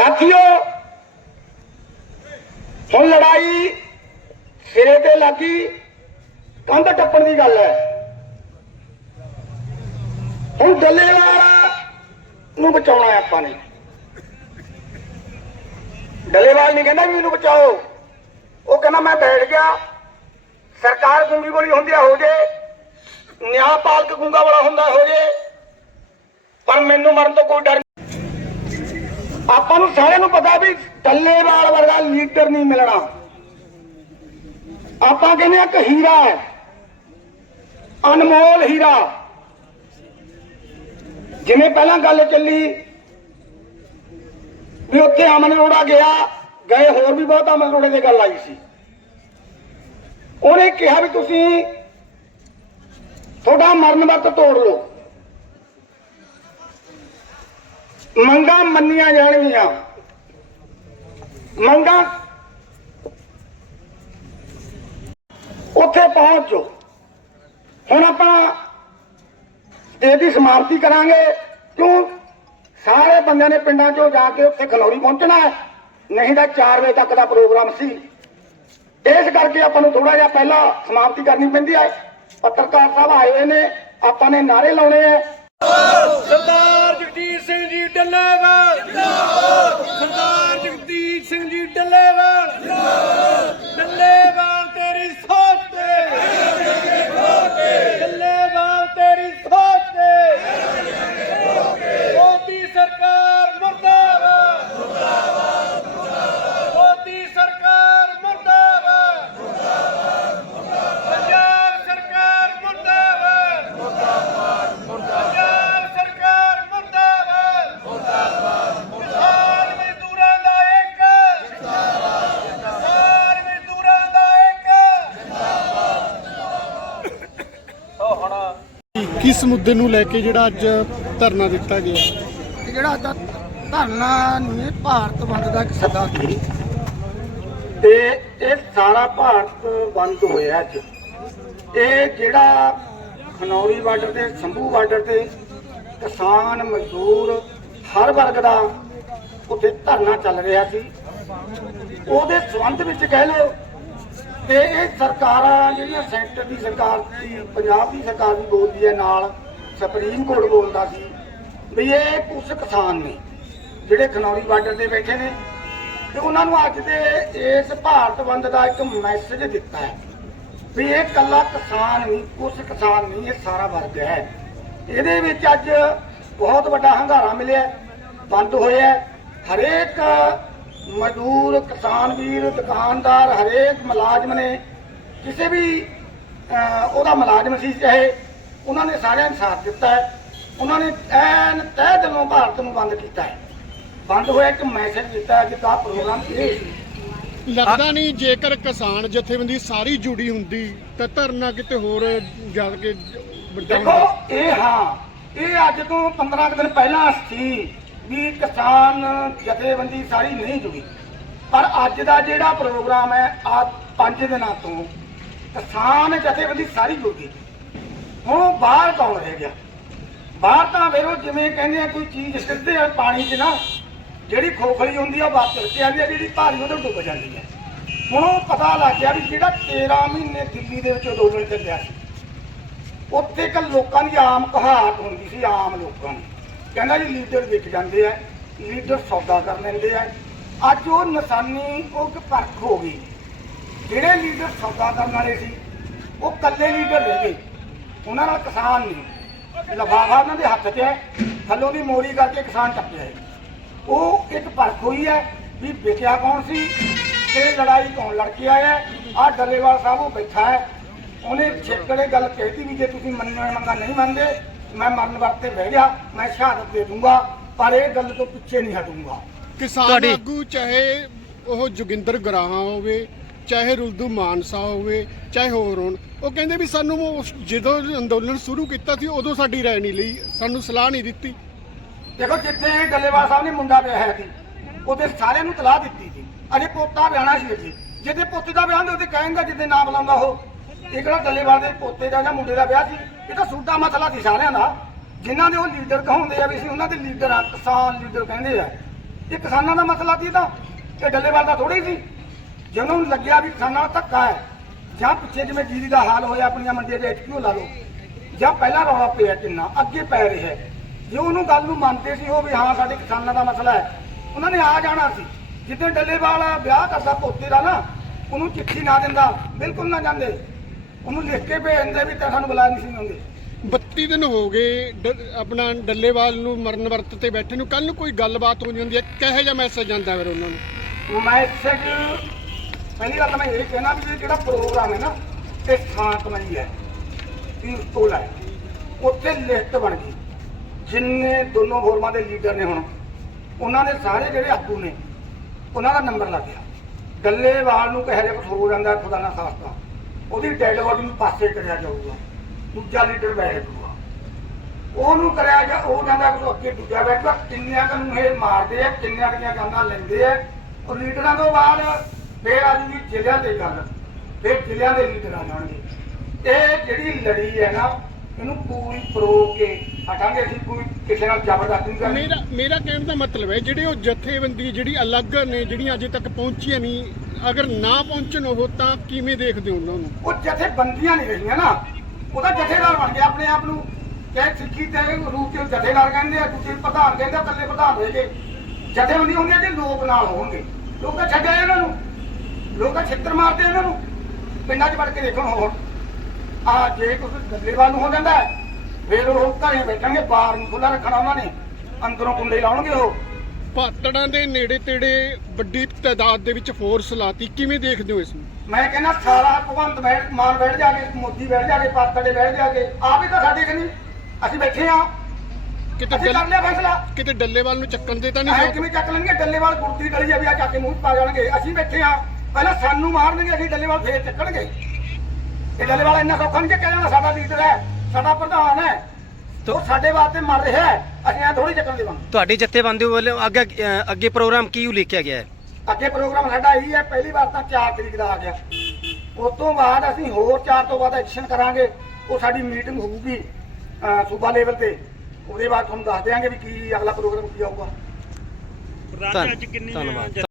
ਸਾਥੀਓ, ਹੁਣ ਲੜਾਈ ਸਿਰੇ ਤੇ ਲੱਗੀ, ਕੰਧ ਟੱਪਣ ਦੀ ਗੱਲ ਹੈ। ਹੁਣ ਡੱਲੇਵਾਲ ਨੂੰ ਬਚਾਉਣਾ ਹੈ ਆਪਾਂ ਨੇ। ਡੱਲੇਵਾਲ ਨਹੀਂ ਕਹਿੰਦਾ ਵੀ ਮੈਨੂੰ ਬਚਾਓ। ਉਹ ਕਹਿੰਦਾ ਮੈਂ ਬੈਠ ਗਿਆ। ਸਰਕਾਰ ਗੁੰਗੀ ਬੋਲੀ ਹੁੰਦੀ ਆ, ਹੋ ਜੇ। ਨਿਆਂਪਾਲਕ ਗੁੰਗਾ ਵਾਲਾ ਹੁੰਦਾ, ਹੋ ਜੇ। ਪਰ ਮੈਨੂੰ ਮਰਨ ਤੋਂ ਕੋਈ ਡਰ ਨਹੀਂ ਆਪਾਂ ਨੂੰ ਸਾਰਿਆਂ ਨੂੰ ਪਤਾ ਵੀ ਟੱਲੇਵਾਲ ਵਰਗਾ ਲੀਡਰ ਨਹੀਂ ਮਿਲਣਾ। ਆਪਾਂ ਕਹਿੰਦੇ ਆ ਕਿ ਹੀਰਾ ਹੈ। ਅਨਮੋਲ ਹੀਰਾ। ਜਿਵੇਂ ਪਹਿਲਾਂ ਗੱਲ ਚੱਲੀ ਵੀ ਉੱਥੇ ਅਮਨ ਅਰੋੜਾ ਗਿਆ, ਗਏ ਹੋਰ ਵੀ ਬਹੁਤ ਅਮਨ ਅਰੋੜੇ ਦੀ ਗੱਲ ਆਈ ਸੀ। ਉਹਨੇ ਕਿਹਾ ਵੀ ਤੁਸੀਂ ਤੁਹਾਡਾ ਮਰਨ ਵਰਤ ਤੋੜ ਲਓ। ਮੰਗਾਂ ਮੰਨੀਆਂ ਜਾਣਗੀਆਂ। ਮੰਗਾਂ ਉੱਥੇ ਪਹੁੰਚੋ ਹੁਣ ਆਪਾਂ ਇਹਦੀ ਸਮਾਪਤੀ ਕਰਾਂਗੇ। ਕਿਉਂ? ਸਾਰੇ ਬੰਦਿਆਂ ਨੇ ਪਿੰਡਾਂ 'ਚੋਂ ਜਾ ਕੇ ਉੱਥੇ ਖਨੌਰੀ ਪਹੁੰਚਣਾ ਹੈ। ਨਹੀਂ ਤਾਂ 4 ਵਜੇ ਤੱਕ ਦਾ ਪ੍ਰੋਗਰਾਮ ਸੀ। ਇਸ ਕਰਕੇ ਆਪਾਂ ਨੂੰ ਥੋੜਾ ਜਿਹਾ ਪਹਿਲਾਂ ਸਮਾਪਤੀ ਕਰਨੀ ਪੈਂਦੀ ਹੈ। ਪੱਤਰਕਾਰ ਸਾਹਿਬ ਆਏ ਹੋਏ ਨੇ। ਆਪਾਂ ਨੇ ਨਾਰੇ ਲਾਉਣੇ ਆ ਸਰਦਾਰ ਜਗਜੀਤ ਸਿੰਘ ਜੀ ਜਿੰਦਾਬਾਦ। ਸਰਦਾਰ ਜਗਜੀਤ ਸਿੰਘ ਜੀ ਡੱਲੇਵਾਲ ਜਿੰਦਾਬਾਦ ਡੱਲੇਵਾਲ ਤੇਰੀ ਸੋਚ ਤੇ ਡੱਲੇਵਾਲ ਤੇਰੀ ਸੋਚ ਤੇ ਮੋਦੀ ਸਰਕਾਰ ਮੁਰਦਾਬਾਦ ਮੁਰਦਾਬਾਦ ਮੋਦੀ ਸਰਕਾਰ ਮੁਰਦਾਬਾਦ ਪੰਜਾਬ ਸਰਕਾਰ ਮੁਰਦਾਬਾਦ ਪੰਜਾਬ ਸਰਕਾਰ ਮੁਰਦਾਬਾਦ ਮੁਰਦਾਬਾਦ ਕਿਸਾਨ ਮਜ਼ਦੂਰਾਂ ਦਾ ਇੱਕ ਜਿੰਦਾਬਾਦ ਕਿਸਾਨ ਮਜ਼ਦੂਰਾਂ ਦਾ ਇੱਕ ਜਿੰਦਾਬਾਦ ਹੁਣ ਕਿਸ ਮੁੱਦੇ ਨੂੰ ਲੈ ਕੇ ਜਿਹੜਾ ਅੱਜ ਧਰਨਾ ਦਿੱਤਾ ਗਿਆ? ਇਹ ਜਿਹੜਾ ਅੱਜ ਦਾ ਧਰਨਾ ਨਹੀਂ ਭਾਰਤ ਬੰਦ ਦਾ ਇੱਕ ਸੱਦਾ। ਸੀ ਤੇ ਇਹ ਸਾਰਾ ਭਾਰਤ ਬੰਦ ਹੋਇਆ ਅੱਜ। ਇਹ ਜਿਹੜਾ ਖਨੌਰੀ ਬਾਰਡਰ ਤੇ ਸੰਭੂ ਬਾਰਡਰ ਤੇ ਕਿਸਾਨ ਮਜ਼ਦੂਰ ਹਰ ਵਰਗ ਦਾ ਉੱਥੇ ਧਰਨਾ ਚੱਲ ਰਿਹਾ ਸੀ। ਉਹਦੇ ਸੰਬੰਧ ਵਿੱਚ ਕਹਿ ਲਓ ਤੇ ਇਹ ਸਰਕਾਰਾਂ ਜਿਹੜੀਆਂ ਸੈਂਟਰ ਦੀ ਸਰਕਾਰ ਦੀ, ਪੰਜਾਬ ਦੀ ਸਰਕਾਰ ਵੀ ਬੋਲਦੀ ਹੈ ਨਾਲ, ਸੁਪਰੀਮ ਕੋਰਟ ਬੋਲਦਾ ਸੀ ਵੀ ਇਹ ਕੁਝ ਕਿਸਾਨ ਨੇ, ਜਿਹੜੇ ਖਨੌਰੀ ਬਾਰਡਰ ਤੇ ਬੈਠੇ ਨੇ। ਤੇ ਉਹਨਾਂ ਨੂੰ ਅੱਜ ਦੇ ਇਸ ਭਾਰਤ ਬੰਦ ਦਾ ਇੱਕ ਮੈਸੇਜ ਦਿੱਤਾ ਹੈ ਵੀ ਇਹ ਕੱਲਾ ਕਿਸਾਨ ਨਹੀਂ ਕੁਝ ਕਿਸਾਨ ਨਹੀਂ, ਇਹ ਸਾਰਾ ਵਰਗ ਹੈ। ਇਹਦੇ ਵਿੱਚ ਅੱਜ ਬਹੁਤ ਵੱਡਾ ਹੰਗਾਰਾ ਮਿਲਿਆ, ਬੰਦ ਹੋਇਆ ਹਰੇਕ ਮਜ਼ਦੂਰ ਕਿਸਾਨ ਵੀਰ ਦੁਕਾਨਦਾਰ ਹਰੇਕ ਮੁਲਾਜ਼ਮ ਨੇ ਕਿਸੇ ਵੀ ਉਹਦਾ ਮੁਲਾਜ਼ਮ ਸੀ ਚਾਹੇ ਉਹਨਾਂ ਨੇ ਸਾਰਿਆਂ ਨੇ ਸਾਥ ਦਿੱਤਾ ਹੈ। ਉਹਨਾਂ ਨੇ ਐਨ ਤਹਿ ਦਿਲੋਂ ਭਾਰਤ ਨੂੰ ਬੰਦ ਕੀਤਾ ਹੈ। ਬੰਦ ਹੋਇਆ ਇੱਕ ਮੈਸੇਜ ਦਿੱਤਾ ਹੈ ਕਿ ਦਾ ਪ੍ਰੋਗਰਾਮ ਇਹ ਲੱਗਦਾ ਨਹੀਂ ਜੇਕਰ ਕਿਸਾਨ ਜਥੇਬੰਦੀ ਸਾਰੀ ਜੁੜੀ ਹੁੰਦੀ ਤਾਂ ਧਰਨਾ ਕਿਤੇ ਹੋਰ ਜਾ ਕੇ ਦੇਖੋ ਇਹ ਹਾਂ ਇਹ ਅੱਜ ਤੋਂ 15 ਕੁ ਦਿਨ ਪਹਿਲਾਂ ਸੀ ਵੀ ਕਿਸਾਨ ਜਥੇਬੰਦੀ ਸਾਰੀ ਨਹੀਂ ਜੁੜੀ। ਪਰ ਅੱਜ ਦਾ ਜਿਹੜਾ ਪ੍ਰੋਗਰਾਮ ਹੈ, ਆ ਪੰਜ ਦਿਨਾਂ ਤੋਂ ਕਿਸਾਨ ਜਥੇਬੰਦੀ ਸਾਰੀ ਜੁੜ ਗਈ। ਹੁਣ ਬਾਹਰ ਕੌਣ ਰਹਿ ਗਿਆ? ਬਾਹਰ ਤਾਂ ਵੇਰੋ ਜਿਵੇਂ ਕਹਿੰਦੇ ਆ, ਕੋਈ ਚੀਜ਼ ਸਿੱਧੇ ਆ ਪਾਣੀ 'ਚ ਨਾ, ਜਿਹੜੀ ਖੋਖਲੀ ਹੁੰਦੀ ਆ, ਉਹ ਬਾਹਰ ਕੇ ਆਉਂਦੀ ਆ, ਜਿਹੜੀ ਭਾਰੀ ਉਹਦੇ ਡੁੱਬ ਜਾਂਦੀ ਹੈ ਹੁਣ ਉਹ ਪਤਾ ਲੱਗ ਗਿਆ ਵੀ ਜਿਹੜਾ 13 ਮਹੀਨੇ ਦਿੱਲੀ ਦੇ ਵਿੱਚ ਅੰਦੋਲਨ ਚੱਲਿਆ ਸੀ, ਉੱਥੇ ਇੱਕ ਲੋਕਾਂ ਦੀ ਆਮ ਕਹਾਵਤ ਹੁੰਦੀ ਸੀ, ਆਮ ਲੋਕਾਂ ਦੀ। ਕਹਿੰਦਾ ਜੀ ਲੀਡਰ ਵਿਕ ਜਾਂਦੇ ਆ ਲੀਡਰ ਸੌਦਾ ਕਰ ਲੈਂਦੇ ਆ। ਅੱਜ ਉਹ ਨਿਸ਼ਾਨੀ ਉਹ ਇੱਕ ਪਰਖ ਹੋ ਗਈ। ਜਿਹੜੇ ਲੀਡਰ ਸੌਦਾ ਕਰਨ ਵਾਲੇ ਸੀ, ਉਹ ਕੱਲੇ ਲੀਡਰ ਰਹਿ ਗਏ ਉਹਨਾਂ ਨਾਲ ਕਿਸਾਨ ਨਹੀਂ। ਲਫਾਫਾ ਉਹਨਾਂ ਦੇ ਹੱਥ 'ਚ ਹੈ, ਥੱਲੋਂ ਦੀ ਮੋਰੀ ਕਰਕੇ ਕਿਸਾਨ ਟੱਪਿਆ ਹੈ ਉਹ ਇੱਕ ਪਰਖ ਹੋਈ ਹੈ ਵੀ ਵਿਕਿਆ ਕੌਣ ਸੀ ਤੇ ਲੜਾਈ ਕੌਣ ਲੜ ਕੇ ਆਇਆ ਆ ਡੱਲੇਵਾਲ ਸਾਹਿਬ ਉਹ ਬੈਠਾ ਹੈ। ਉਹਨੇ ਛੇਕੜੇ ਗੱਲ ਕਹਿਤੀ ਵੀ ਜੇ ਤੁਸੀਂ ਮੰਨਣਾ ਮੰਗਾ ਨਹੀਂ ਮੰਨਦੇ ਮੈਂ ਮਰਨ ਵਰਤੇ ਬਹਿ ਗਿਆ ਮੈਂ ਸ਼ਹਾਦਤ ਦੇ ਦੂੰਗਾ ਪਰ ਇਹ ਗੱਲ ਤੋਂ ਪਿੱਛੇ ਨਹੀਂ ਹਟੂੰਗਾ। ਕਿਸਾਨ ਆਗੂ ਚਾਹੇ ਉਹ ਜੋਗਿੰਦਰ ਗਰਾਹਾਂ ਹੋਵੇ ਚਾਹੇ ਰੁਲਦੂ ਮਾਨਸਾ ਹੋਵੇ ਚਾਹੇ ਹੋਰ ਹੋਣ ਉਹ ਕਹਿੰਦੇ ਵੀ ਸਾਨੂੰ ਉਸ- ਜਦੋਂ ਅੰਦੋਲਨ ਸ਼ੁਰੂ ਕੀਤਾ ਸੀ ਉਦੋਂ ਸਾਡੀ ਰਾਏ ਨਹੀਂ ਲਈ ਸਾਨੂੰ ਸਲਾਹ ਨਹੀਂ ਦਿੱਤੀ। ਦੇਖੋ ਜਿੱਥੇ ਡੱਲੇਵਾਲ ਸਾਹਿਬ ਨੇ ਮੁੰਡਾ ਵਿਆਹਿਆ ਸੀ ਉਹਦੇ ਸਾਰਿਆਂ ਨੂੰ ਤਲਾਹ ਦਿੱਤੀ ਸੀ। ਅਜੇ ਪੋਤਾ ਵਿਆਹਣਾ ਸੀ ਅੱਗੇ ਜਿਹਦੇ ਪੋਤੇ ਦਾ ਵਿਆਹ ਹੁੰਦੇ ਉਹਦੇ ਕਹਿੰਦਾ ਜਿੱਦੇ ਨਾਮ ਬੁਲਾਉਂਦਾ ਉਹ। ਇਹ ਕਿਹੜਾ ਡੱਲੇਵਾਲ ਦੇ ਪੋਤੇ ਦਾ ਜਾਂ ਮੁੰਡੇ ਦਾ ਵਿਆਹ ਸੀ? ਇਹ ਤਾਂ ਸੂਡਾ ਮਸਲਾ ਸੀ ਸਾਰਿਆਂ ਦਾ। ਜਿਨ੍ਹਾਂ ਦੇ ਉਹ ਲੀਡਰ ਕਹਾਉਂਦੇ ਆ ਵੀ ਅਸੀਂ ਉਹਨਾਂ ਦੇ ਲੀਡਰ ਆ, ਕਿਸਾਨ ਲੀਡਰ ਕਹਿੰਦੇ ਆ। ਇਹ ਕਿਸਾਨਾਂ ਦਾ ਮਸਲਾ ਸੀ ਤਾਂ? ਇਹ ਡੱਲੇਵਾਲ ਦਾ ਥੋੜੀ ਸੀ। ਜੇ ਉਹਨਾਂ ਨੂੰ ਲੱਗਿਆ ਵੀ ਕਿਸਾਨਾਂ ਦਾ ਧੱਕਾ ਹੈ, ਜਾਂ ਪਿੱਛੇ ਜਿਵੇਂ ਜੀਰੀ ਦਾ ਹਾਲ ਹੋਇਆ, ਆਪਣੀਆਂ ਮੰਡੀਆਂ ਦੇ ਐਚਪੀਓ ਲਾ ਲਓ, ਜਾਂ ਪਹਿਲਾਂ ਰੌਲਾ ਪਿਆ ਕਿੰਨਾ, ਅੱਗੇ ਪੈ ਰਿਹਾ ਹੈ। ਜੇ ਉਹਨੂੰ ਗੱਲ ਨੂੰ ਮੰਨਦੇ ਸੀ ਉਹ ਵੀ ਹਾਂ, ਸਾਡੇ ਕਿਸਾਨਾਂ ਦਾ ਮਸਲਾ ਹੈ। ਉਹਨਾਂ ਨੇ ਆ ਜਾਣਾ ਸੀ। ਜਿੱਦਾਂ ਡੱਲੇਵਾਲ ਵਿਆਹ ਕਰਦਾ ਪੋਤੇ ਦਾ ਨਾ, ਉਹਨੂੰ ਚਿੱਠੀ ਨਾ ਦਿੰਦਾ, ਬਿਲਕੁਲ ਨਾ ਜਾਂਦੇ। ਉਹਨੂੰ ਲਿਖ ਕੇ ਭੇਜ ਦਿੰਦੇ ਵੀ ਤਾਂ ਸਾਨੂੰ ਬੁਲਾ ਨਹੀਂ ਸੀ ਆਉਂਦੇ। 32 ਦਿਨ ਹੋ ਗਏ ਡ- ਆਪਣਾ ਡੱਲੇਵਾਲ ਨੂੰ ਮਰਨ ਵਰਤ ਤੇ ਬੈਠੇ ਨੂੰ। ਕੱਲ ਨੂੰ ਕੋਈ ਗੱਲਬਾਤ ਹੋ ਜਾਂਦੀ ਹੈ ਕਿਹੋ ਜਿਹਾ ਮੈਸੇਜ ਜਾਂਦਾ ਫਿਰ ਉਹਨਾਂ ਨੂੰ? ਮੈਸੇਜ ਪਹਿਲੀ ਗੱਲ ਤਾਂ ਮੈਂ ਇਹ ਕਹਿਣਾ ਵੀ ਇਹ ਜਿਹੜਾ ਪ੍ਰੋਗਰਾਮ ਹੈ ਨਾ ਇਹ ਸ਼ਾਂਤਮਈ ਹੈ ਪੀਸਫੁਲ ਹੈ। ਉੱਥੇ ਲਿਸਟ ਬਣ ਗਈ। ਜਿੰਨੇ ਦੋਨੋਂ ਫੋਰਮਾਂ ਦੇ ਲੀਡਰ ਨੇ ਹੁਣ ਉਹਨਾਂ ਦੇ ਸਾਰੇ ਜਿਹੜੇ ਆਗੂ ਨੇ ਉਹਨਾਂ ਦਾ ਨੰਬਰ ਲੱਗ ਗਿਆ। ਗੱਲੇਵਾਲ ਨੂੰ ਕਹੇ ਜਿਹਾ ਕੁਛ ਹੋ ਜਾਂਦਾ ਖੁਦਾ ਨਾ ਖਾਸਤਾ। ਉਹਦੀ ਡੈਡ ਬੋਡੀ ਨੂੰ ਪਾਸੇ ਕਰਿਆ ਜਾਊਗਾ, ਦੂਜਾ ਲੀਡਰ ਬੈਠੂਗਾ ਉਹਨੂੰ ਕਰਿਆ ਜਾ, ਉਹ ਜਾਂਦਾ ਕਿ ਅੱਗੇ ਦੂਜਾ ਬੈਠੂਗਾ ਕਿੰਨੀਆਂ ਕੁ ਨੂੰ ਇਹ ਮਾਰਦੇ ਆ, ਕਿੰਨੀਆਂ ਕੁ ਦੀਆਂ ਗਾਂਦਾਂ ਲੈਂਦੇ ਆ। ਉਹ ਲੀਡਰਾਂ ਤੋਂ ਬਾਅਦ ਫੇਰ ਆ ਜੂਗੀ ਜ਼ਿਲ੍ਹਿਆਂ ਤੇ ਗੱਲ, ਫੇਰ ਜ਼ਿਲ੍ਹਿਆਂ ਦੇ ਲੀਡਰ ਆ ਜਾਣਗੇ। ਇਹ ਜਿਹੜੀ ਲੜੀ ਹੈ ਨਾ ਇਹਨੂੰ ਪੂਰੀ ਪਰੋ ਕੇ ਹਟਾਂਗੇ ਅਸੀਂ ਕੋਈ ਕਿਸੇ ਨਾਲ ਜ਼ਬਰਦਸਤੀ ਨਹੀਂ ਕਰਨੀ। ਮੇਰਾ ਮੇਰਾ ਕਹਿਣ ਦਾ ਮਤਲਬ ਹੈ ਜਿਹੜੇ ਉਹ ਜਥੇਬੰਦੀ ਜਿਹੜੀ ਅਲੱਗ ਨੇ ਜਿਹੜੀਆਂ ਅਜੇ ਤੱਕ ਪਹੁੰਚੀਆਂ ਨਹੀਂ ਅਗਰ ਨਾ ਪਹੁੰਚਣ ਉਹ ਤਾਂ ਕਿਵੇਂ ਦੇਖਦੇ ਹੋ ਉਹਨਾਂ ਨੂੰ? ਉਹ ਜਥੇਬੰਦੀਆਂ ਨਹੀਂ ਰਹੀਆਂ ਨਾ। ਉਹਦਾ ਜਥੇਦਾਰ ਬਣ ਗਿਆ ਆਪਣੇ ਆਪ ਨੂੰ। ਚਾਹੇ ਸਿੱਖੀ ਤੇ ਰੂਪ ਚ ਜਥੇਦਾਰ ਕਹਿੰਦੇ ਆ ਦੂਜੇ ਪ੍ਰਧਾਨ ਕਹਿੰਦੇ ਆ ਇਕੱਲੇ ਪ੍ਰਧਾਨ ਹੋਏਗੇ ਜਥੇਬੰਦੀ ਹੁੰਦੀ ਆ ਜੇ ਲੋਕ ਨਾਲ ਹੋਣਗੇ। ਲੋਕ ਤਾਂ ਛੱਡਿਆ ਇਹਨਾਂ ਨੂੰ। ਲੋਕ ਤਾਂ ਛਿੱਤਰ ਮਾਰਦੇ ਇਹਨਾਂ ਨੂੰ। ਪਿੰਡਾਂ 'ਚ ਵੜ ਕੇ ਦੇਖਣ ਹੋਰ ਆ ਜੇ ਕੁਝ ਗੱਲੇਵਾਲ ਨੂੰ ਹੋ ਜਾਂਦਾ ਫਿਰ ਉਹ ਘਰੇ ਬੈਠਣਗੇ ਬਾਹਰ ਨੂੰ ਖੁੱਲਾ ਰੱਖਣਾ ਉਹਨਾਂ ਨੇ। ਅੰਦਰੋਂ ਕੁੰਡੇ ਲਾਉਣਗੇ ਉਹ। ਪਾਤੜਾਂ ਦੇ ਨੇੜੇ ਤੇੜੇ ਵੱਡੀ ਤਾਦਾਦ ਦੇ ਵਿੱਚ ਫੋਰਸ ਲਾਤੀ। ਕਿਵੇਂ ਦੇਖਦੇ ਹੋ ਇਸ ਨੂੰ? ਮੈਂ ਕਹਿੰਦਾ ਸਾਰਾ ਭਗਵੰਤ ਬੈਠ ਮਾਨ ਬੈਠ ਜਾ ਕੇ ਮੋਦੀ ਬੈਠ ਜਾ ਕੇ ਪਾਤੜੇ ਬੈਠ ਜਾ ਕੇ ਆਪ ਹੀ ਤਾਂ ਸਾਡੇ ਕਿ ਨਹੀਂ ਅਸੀਂ ਬੈਠੇ ਆ ਕਿਤੇ ਅਸੀਂ ਕਰ ਲਿਆ ਫੈਸਲਾ। ਕਿਤੇ ਡੱਲੇਵਾਲ ਨੂੰ ਚੱਕਣ ਦੇ ਤਾਂ ਐ ਨਹੀਂ ਕਿਵੇਂ ਚੱਕ ਲੈਣਗੇ? ਡੱਲੇਵਾਲ ਗੁਰਦੀ ਗਲੀ ਆ ਵੀ ਆ ਚੱਕ ਕੇ ਮੂੰਹ ਪਾ ਜਾਣਗੇ। ਅਸੀਂ ਬੈਠੇ ਆ ਪਹਿਲਾਂ ਸਾਨੂੰ ਮਾਰਨਗੇ ਅਸੀਂ ਡੱਲੇਵਾਲ ਫੇਰ ਚੱਕਣਗੇ। ਇਹ ਡੱਲੇਵਾਲ ਇੰਨਾ ਸੌਖਾ ਨਹੀਂ ਚੱਕਿਆ ਜਾਣਾ ਸਾਡਾ ਲੀਡਰ ਹੈ ਸਾਡਾ ਪ੍ਰਧਾਨ ਹੈ। ਉਹ ਸਾਡੇ ਵਾਸਤੇ ਮਰ ਰਿਹਾ ਹੈ ਅਸੀਂ ਐ ਥੋੜੀ ਚੱਕਣ ਦੇਵਾਂਗੇ। ਤੁਹਾਡੀ ਜਥੇਬੰਦੀ ਵੱਲੋਂ ਅੱਗੇ ਅੱਗੇ ਪ੍ਰੋਗਰਾਮ ਕੀ ਉਲੀਕਿਆ ਗਿਆ ਹੈ? ਅੱਗੇ ਪ੍ਰੋਗਰਾਮ ਸਾਡਾ ਇਹੀ ਹੈ ਪਹਿਲੀ ਵਾਰ ਤਾਂ 4 ਤਰੀਕ ਦਾ ਆ ਗਿਆ। ਉਸ ਤੋਂ ਬਾਅਦ ਅਸੀਂ ਹੋਰ 4 ਤੋਂ ਬਾਅਦ ਐਕਸ਼ਨ ਕਰਾਂਗੇ ਉਹ ਸਾਡੀ ਮੀਟਿੰਗ ਹੋਊਗੀ ਸੂਬਾ ਲੈਵਲ ਤੇ। ਉਹਦੇ ਬਾਅਦ ਤੁਹਾਨੂੰ ਦੱਸ ਦਿਆਂਗੇ ਵੀ ਕੀ ਅਗਲਾ ਪ੍ਰੋਗਰਾਮ ਕੀ ਆਊਗਾ। ਧੰਨ- ਧੰਨਵਾਦ।